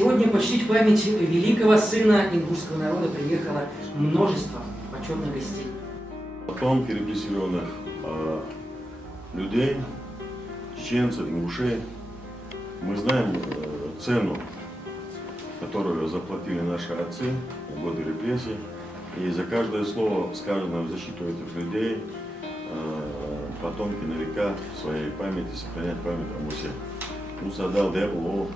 Сегодня почтить память великого сына ингушского народа приехало множество почетных гостей. Потомки репрессированных людей, чеченцев, ингушей, мы знаем цену, которую заплатили наши отцы в годы репрессий. И за каждое слово, сказанное в защиту этих людей, потомки на века в своей памяти сохранять память о Мусе. Муса дал Дебу.